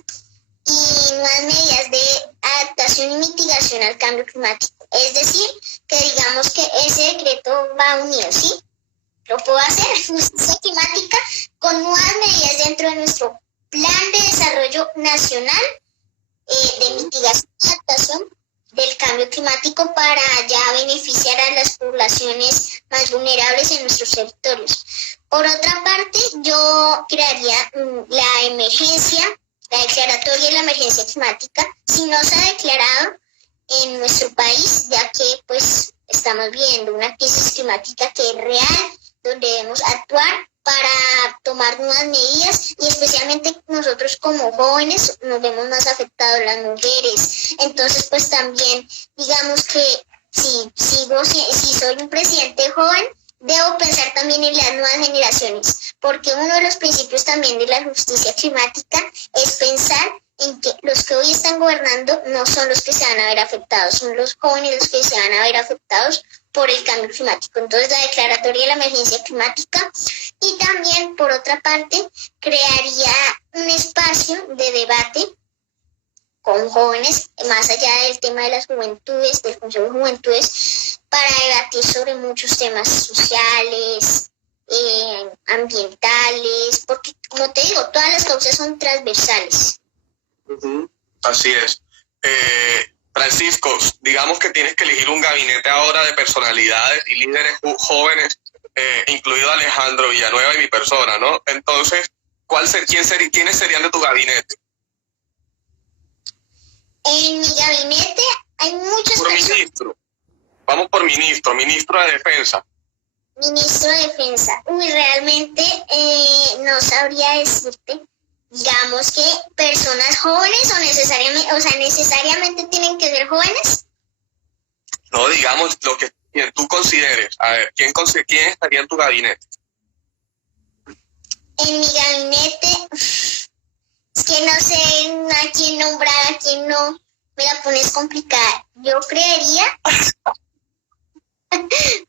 y unas medidas de adaptación y mitigación al cambio climático. Es decir, que digamos que ese decreto va unido, ¿sí? Lo puedo hacer, justicia climática, con nuevas medidas dentro de nuestro Plan de Desarrollo Nacional de Mitigación y Adaptación del Cambio Climático para ya beneficiar a las poblaciones más vulnerables en nuestros territorios. Por otra parte, yo crearía la declaratoria de la emergencia climática, si no se ha declarado en nuestro país, ya que pues estamos viviendo una crisis climática que es real, donde debemos actuar para tomar nuevas medidas y especialmente nosotros como jóvenes nos vemos más afectados, las mujeres. Entonces pues también digamos que si soy un presidente joven, debo pensar también en las nuevas generaciones, porque uno de los principios también de la justicia climática es pensar en que los que hoy están gobernando no son los que se van a ver afectados, son los jóvenes los que se van a ver afectados por el cambio climático. Entonces, la declaratoria de la emergencia climática, y también, por otra parte, crearía un espacio de debate con jóvenes, más allá del tema de las juventudes, del Consejo de Juventudes, para debatir sobre muchos temas sociales, ambientales, porque, como te digo, todas las causas son transversales. Así es. Francisco, digamos que tienes que elegir un gabinete ahora de personalidades y líderes jóvenes, incluido Alejandro Villanueva y mi persona, ¿no? Entonces, ¿quiénes serían de tu gabinete? En mi gabinete hay muchas personas. Ministro. Vamos por ministro de Defensa. Ministro de Defensa. Realmente no sabría decirte. Digamos que personas jóvenes necesariamente tienen que ser jóvenes. No, digamos lo que tú consideres. A ver, ¿quién estaría en tu gabinete? En mi gabinete, es que no sé a quién nombrar, a quién no. Me la pones complicada. Yo creería,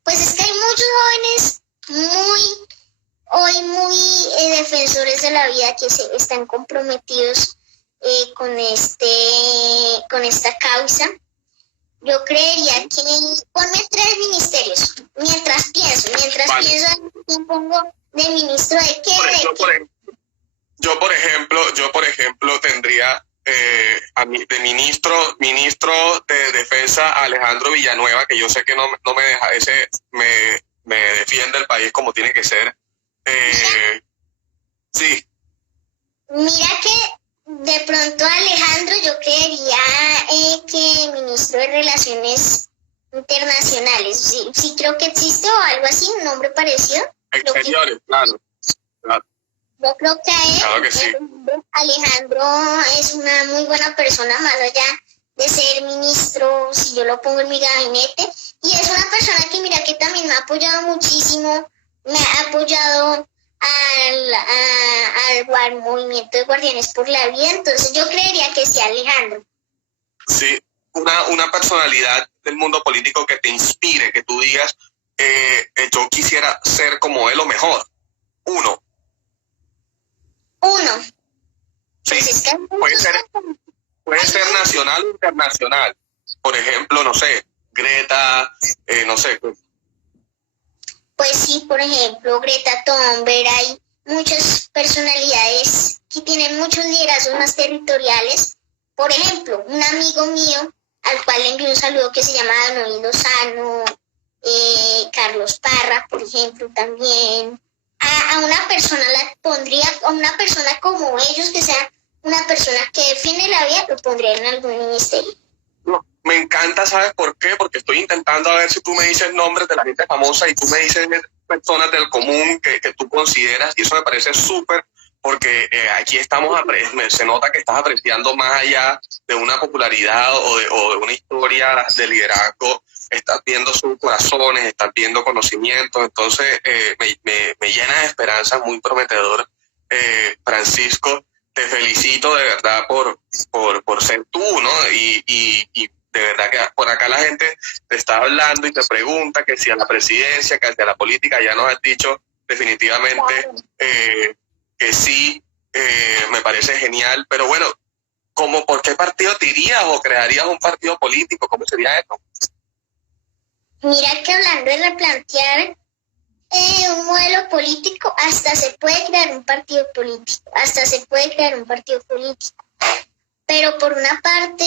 pues es que hay muchos jóvenes muy defensores de la vida que están comprometidos con esta causa. Yo creería que ponme 3 ministerios mientras pienso en pongo de ministro de qué. Yo por ejemplo tendría de ministro de Defensa a Alejandro Villanueva, que yo sé que no me deja, me defiende el país como tiene que ser. Sí. Mira que de pronto Alejandro, yo creería que ministro de Relaciones Internacionales, sí creo que existe o algo así, un nombre parecido. Exteriores, claro. Yo creo que a él, claro que sí. Alejandro es una muy buena persona, más allá de ser ministro, si yo lo pongo en mi gabinete, y es una persona que mira que también me ha apoyado muchísimo, me ha apoyado al movimiento de Guardianes por la Vida, entonces yo creería que sí, Alejandro. Sí, una personalidad del mundo político que te inspire, que tú digas, yo quisiera ser como él o mejor. Uno. Sí, pues es que puede ser nacional o internacional. Por ejemplo, no sé, Greta, no sé. Pues sí, por ejemplo, Greta Thunberg, hay muchas personalidades que tienen muchos liderazgos más territoriales. Por ejemplo, un amigo mío, al cual le envío un saludo, que se llama Danoil Lozano, Carlos Parra, por ejemplo, también. A una persona la pondría, a una persona como ellos, que sea una persona que defiende la vida, lo pondría en algún ministerio. No, me encanta, ¿sabes por qué? Porque estoy intentando a ver si tú me dices nombres de la gente famosa y tú me dices personas del común que tú consideras, y eso me parece súper, porque aquí estamos, se nota que estás apreciando más allá de una popularidad o de una historia de liderazgo, estás viendo sus corazones, estás viendo conocimientos, entonces me llena de esperanza, muy prometedor. Francisco, te felicito de verdad por ser tú, ¿no? Y de verdad que por acá la gente te está hablando y te pregunta que si a la presidencia, que hacia la política, ya nos has dicho definitivamente que sí, me parece genial, pero bueno, ¿por qué partido te irías o crearías un partido político? ¿Cómo sería eso? Mira que hablando de replantear un modelo político, hasta se puede crear un partido político, pero por una parte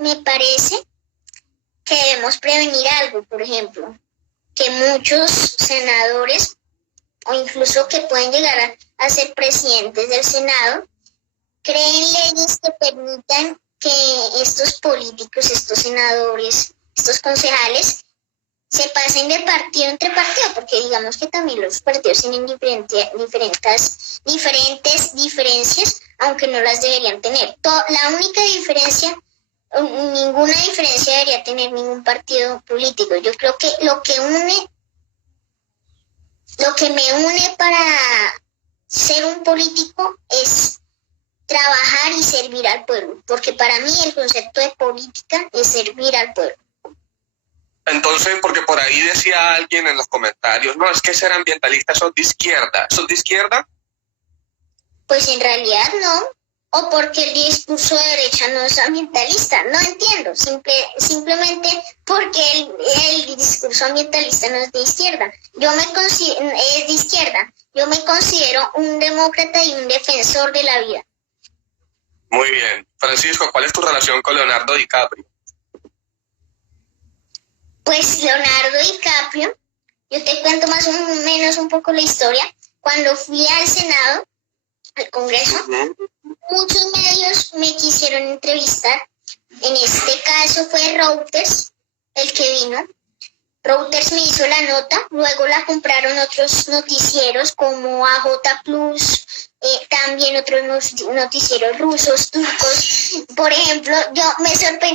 me parece que debemos prevenir algo, por ejemplo, que muchos senadores o incluso que pueden llegar a ser presidentes del Senado, creen leyes que permitan que estos políticos, estos senadores, estos concejales, se pasen de partido entre partido, porque digamos que también los partidos tienen diferencias, aunque no las deberían tener. La única diferencia, ninguna diferencia debería tener ningún partido político. Yo creo que lo que me une para ser un político es trabajar y servir al pueblo, porque para mí el concepto de política es servir al pueblo. Entonces, porque por ahí decía alguien en los comentarios, no, es que ser ambientalista sos de izquierda. ¿Sos de izquierda? Pues en realidad no. O porque el discurso de derecha no es ambientalista. No entiendo. Simplemente porque el discurso ambientalista no es de izquierda. Es de izquierda. Yo me considero un demócrata y un defensor de la vida. Muy bien. Francisco, ¿cuál es tu relación con Leonardo DiCaprio? Pues Leonardo DiCaprio, yo te cuento más o menos un poco la historia. Cuando fui al Senado, al Congreso, muchos medios me quisieron entrevistar. En este caso fue Reuters el que vino. Reuters me hizo la nota, luego la compraron otros noticieros como AJ Plus, también otros noticieros rusos, turcos. Por ejemplo,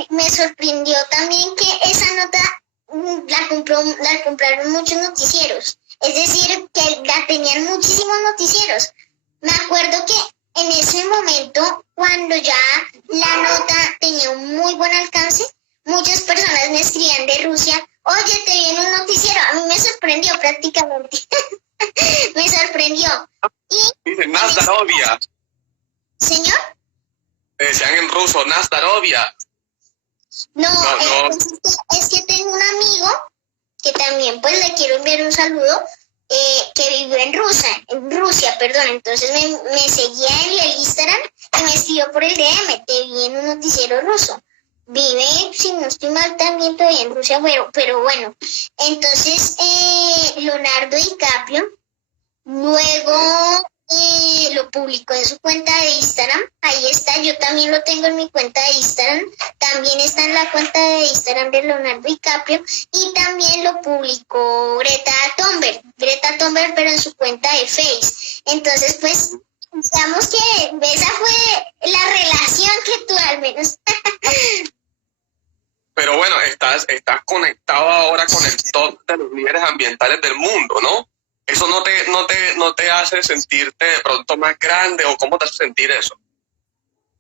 me sorprendió también que esa nota la compraron muchos noticieros, es decir, que la tenían muchísimos noticieros. Me acuerdo que en ese momento, cuando ya la nota tenía un muy buen alcance, muchas personas me escribían de Rusia, oye, te vi en un noticiero. A mí me sorprendió prácticamente. Me sorprendió. Dice Nazdarovia. ¿Señor? Decían en ruso, Nazdarovia. No. Es que tengo un amigo que también pues le quiero enviar un saludo, que vivió en Rusia, entonces me seguía en el Instagram y me escribió por el DM, te vi en un noticiero ruso. Vive, si no estoy mal, también todavía en Rusia, pero bueno. Entonces, Leonardo DiCaprio luego lo publicó en su cuenta de Instagram. Ahí está, yo también lo tengo en mi cuenta de Instagram. También está en la cuenta de Instagram de Leonardo DiCaprio. Y también lo publicó Greta Thunberg, pero en su cuenta de Face. Entonces, pues, digamos que esa fue la relación que tuve, al menos. Pero bueno, estás conectado ahora con el top de los líderes ambientales del mundo, ¿no? ¿Eso no te hace sentirte de pronto más grande, o cómo te hace sentir eso?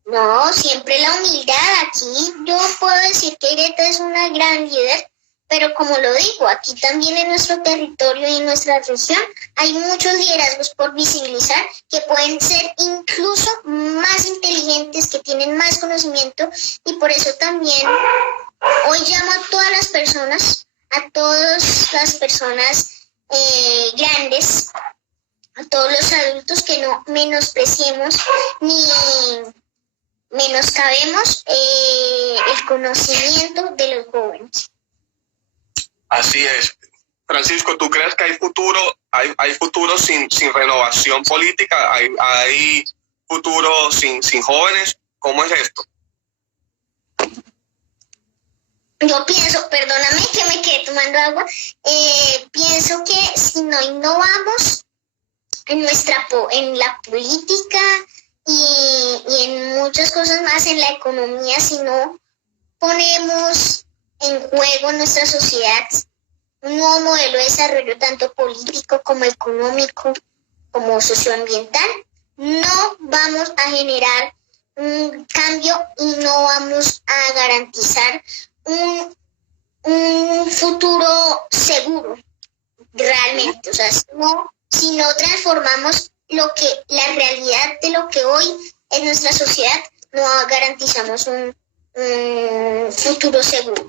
No, siempre la humildad. Aquí yo puedo decir que Greta es una gran líder, pero como lo digo, aquí también en nuestro territorio y en nuestra región hay muchos liderazgos por visibilizar que pueden ser incluso más inteligentes, que tienen más conocimiento, y por eso también hoy llamo a todas las personas, grandes, a todos los adultos, que no menospreciemos ni menoscabemos el conocimiento de los jóvenes. Así es. Francisco, ¿tú crees que hay futuro sin renovación política? ¿Hay futuro sin jóvenes? ¿Cómo es esto? Yo pienso, perdóname que me quedé tomando agua, pienso que si no innovamos en la política y en muchas cosas más, en la economía, si no ponemos en juego nuestra sociedad, un nuevo modelo de desarrollo tanto político como económico, como socioambiental, no vamos a generar un cambio y no vamos a garantizar un futuro seguro, realmente. O sea, si no transformamos la realidad de lo que hoy es nuestra sociedad, no garantizamos un futuro seguro.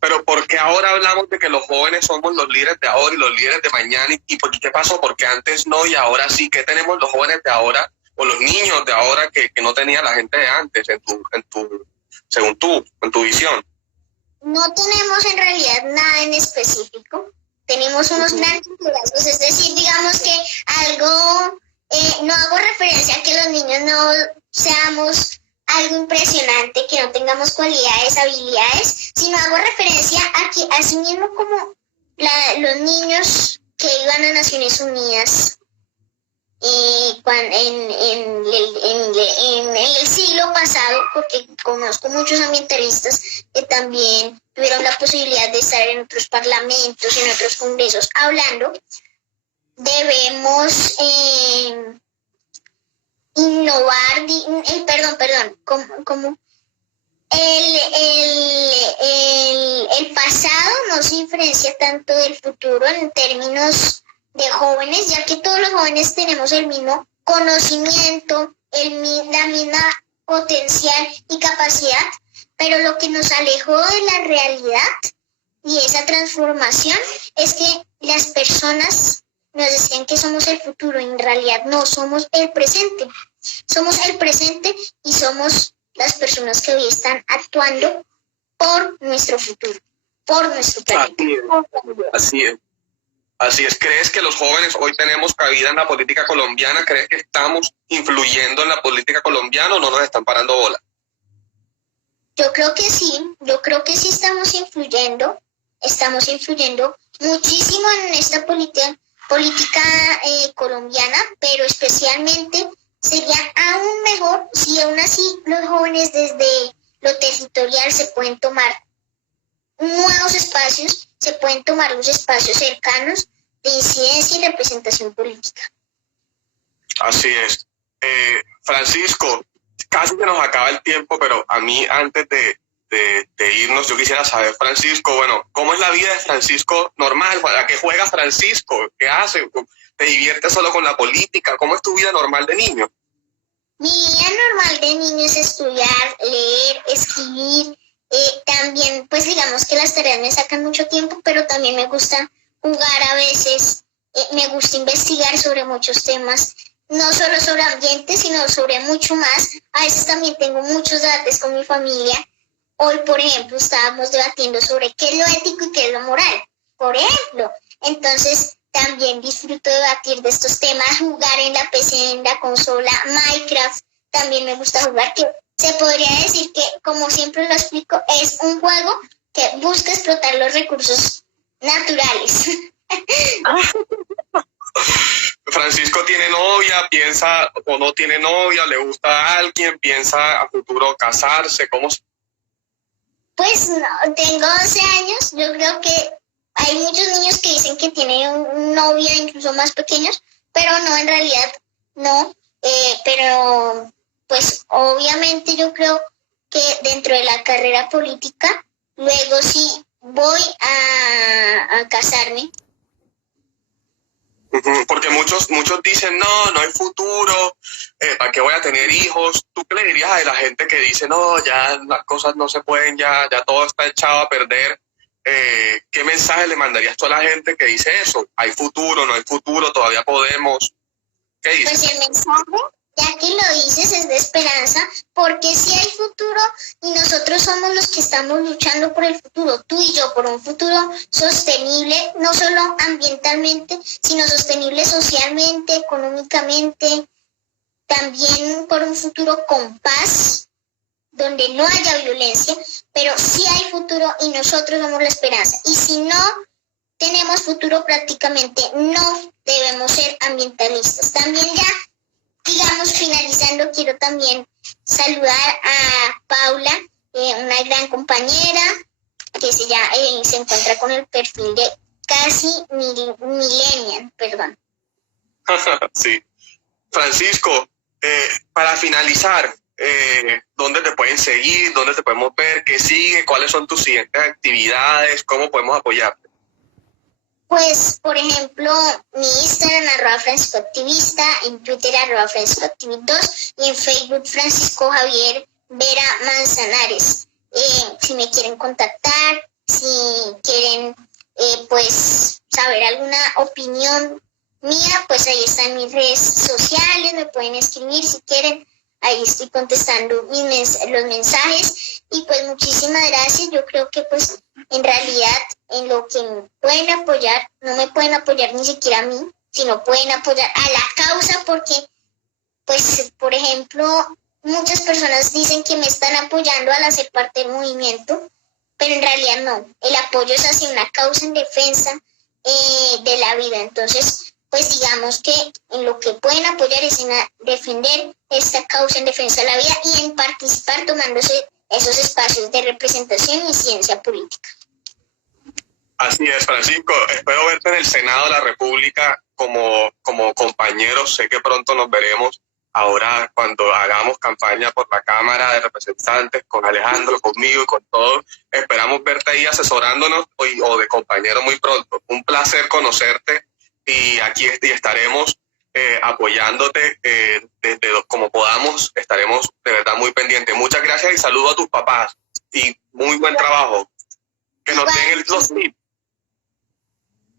Pero ¿por qué ahora hablamos de que los jóvenes somos los líderes de ahora y los líderes de mañana? ¿Y por qué pasó? Porque antes no y ahora sí. ¿Qué tenemos los jóvenes de ahora o los niños de ahora que no tenía la gente de antes, según en tu visión? No tenemos en realidad nada en específico. Tenemos unos grandes liderazgos, es decir, digamos que no hago referencia a que los niños no seamos algo impresionante, que no tengamos cualidades, habilidades, sino hago referencia a que así mismo como los niños que iban a Naciones Unidas en el siglo pasado, porque conozco muchos ambientalistas que también tuvieron la posibilidad de estar en otros parlamentos, en otros congresos hablando, debemos innovar, como el pasado nos influencia tanto del futuro en términos de jóvenes, ya que todos los jóvenes tenemos el mismo conocimiento, la misma potencial y capacidad, pero lo que nos alejó de la realidad y esa transformación es que las personas nos decían que somos el futuro, en realidad no, somos el presente. Somos el presente y somos las personas que hoy están actuando por nuestro futuro, por nuestro planeta. Así es. Así es. ¿Crees que los jóvenes hoy tenemos cabida en la política colombiana? ¿Crees que estamos influyendo en la política colombiana o no nos están parando bola? Yo creo que sí estamos influyendo muchísimo en esta política colombiana, pero especialmente sería aún mejor si aún así los jóvenes desde lo territorial se pueden tomar nuevos espacios, se pueden tomar los espacios cercanos de incidencia y representación política. Así es. Francisco, casi se nos acaba el tiempo, pero a mí antes de irnos, yo quisiera saber, Francisco, bueno, ¿cómo es la vida de Francisco normal? ¿A qué juega Francisco? ¿Qué hace? ¿Te diviertes solo con la política? ¿Cómo es tu vida normal de niño? Mi vida normal de niño es estudiar, leer, escribir. También, pues digamos que las tareas me sacan mucho tiempo, pero también me gusta jugar a veces. Me gusta investigar sobre muchos temas, no solo sobre ambiente, sino sobre mucho más. A veces también tengo muchos debates con mi familia. Hoy, por ejemplo, estábamos debatiendo sobre qué es lo ético y qué es lo moral, por ejemplo. Entonces, también disfruto debatir de estos temas, jugar en la PC, en la consola, Minecraft. También me gusta jugar, que se podría decir que, como siempre lo explico, es un juego que busca explotar los recursos naturales. Francisco tiene novia, piensa o no tiene novia, le gusta a alguien, piensa a futuro casarse, ¿cómo? Pues no, tengo 11 años, yo creo que hay muchos niños que dicen que tienen novia, incluso más pequeños, pero no, en realidad no, pero pues obviamente yo creo que dentro de la carrera política, luego sí voy a casarme. Porque muchos dicen, no hay futuro, ¿para qué voy a tener hijos? ¿Tú qué le dirías a la gente que dice, no, ya las cosas no se pueden, ya todo está echado a perder? ¿Qué mensaje le mandarías tú a la gente que dice eso? ¿Hay futuro, no hay futuro, todavía podemos? ¿Qué dices? Pues ya que lo dices, es de esperanza, porque sí hay futuro y nosotros somos los que estamos luchando por el futuro, tú y yo, por un futuro sostenible, no solo ambientalmente, sino sostenible socialmente, económicamente, también por un futuro con paz, donde no haya violencia, pero sí hay futuro y nosotros somos la esperanza. Y si no tenemos futuro, prácticamente no debemos ser ambientalistas. También ya, digamos, finalizando, quiero también saludar a Paula, una gran compañera que se encuentra con el perfil de casi millennial, perdón. Sí. Francisco, para finalizar, ¿dónde te pueden seguir? ¿Dónde te podemos ver? ¿Qué sigue? ¿Cuáles son tus siguientes actividades? ¿Cómo podemos apoyarte? Pues, por ejemplo, mi Instagram, @FranciscoActivista, en Twitter, @FranciscoActivist2 y en Facebook, Francisco Javier Vera Manzanares. Si me quieren contactar, si quieren, pues, saber alguna opinión mía, pues ahí están mis redes sociales, me pueden escribir si quieren. Ahí estoy contestando los mensajes y pues muchísimas gracias. Yo creo que pues en realidad en lo que me pueden apoyar, no me pueden apoyar ni siquiera a mí, sino pueden apoyar a la causa porque pues por ejemplo muchas personas dicen que me están apoyando al hacer parte del movimiento, pero en realidad no. El apoyo es hacia una causa en defensa de la vida. Entonces pues digamos que en lo que pueden apoyar es en defender esta causa en defensa de la vida y en participar tomándose esos espacios de representación y ciencia política. Así es, Francisco. Espero verte en el Senado de la República como compañeros. Sé que pronto nos veremos ahora cuando hagamos campaña por la Cámara de Representantes con Alejandro, conmigo y con todos. Esperamos verte ahí asesorándonos o de compañero muy pronto. Un placer conocerte. Y aquí estaremos apoyándote desde como podamos, estaremos de verdad muy pendientes. Muchas gracias y saludo a tus papás y muy buen trabajo. Que nos den los tips.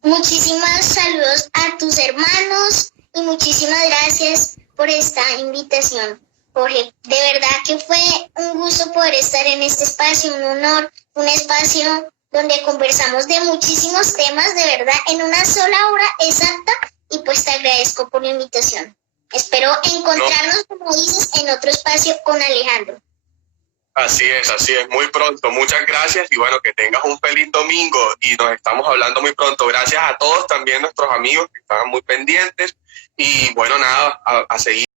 Muchísimos saludos a tus hermanos y muchísimas gracias por esta invitación, Jorge. De verdad que fue un gusto poder estar en este espacio, un honor, un espacio donde conversamos de muchísimos temas, de verdad, en una sola hora exacta, y pues te agradezco por la invitación. Espero encontrarnos, como dices, en otro espacio con Alejandro. Así es, muy pronto. Muchas gracias y bueno, que tengas un feliz domingo y nos estamos hablando muy pronto. Gracias a todos también nuestros amigos que estaban muy pendientes y bueno, nada, a seguir.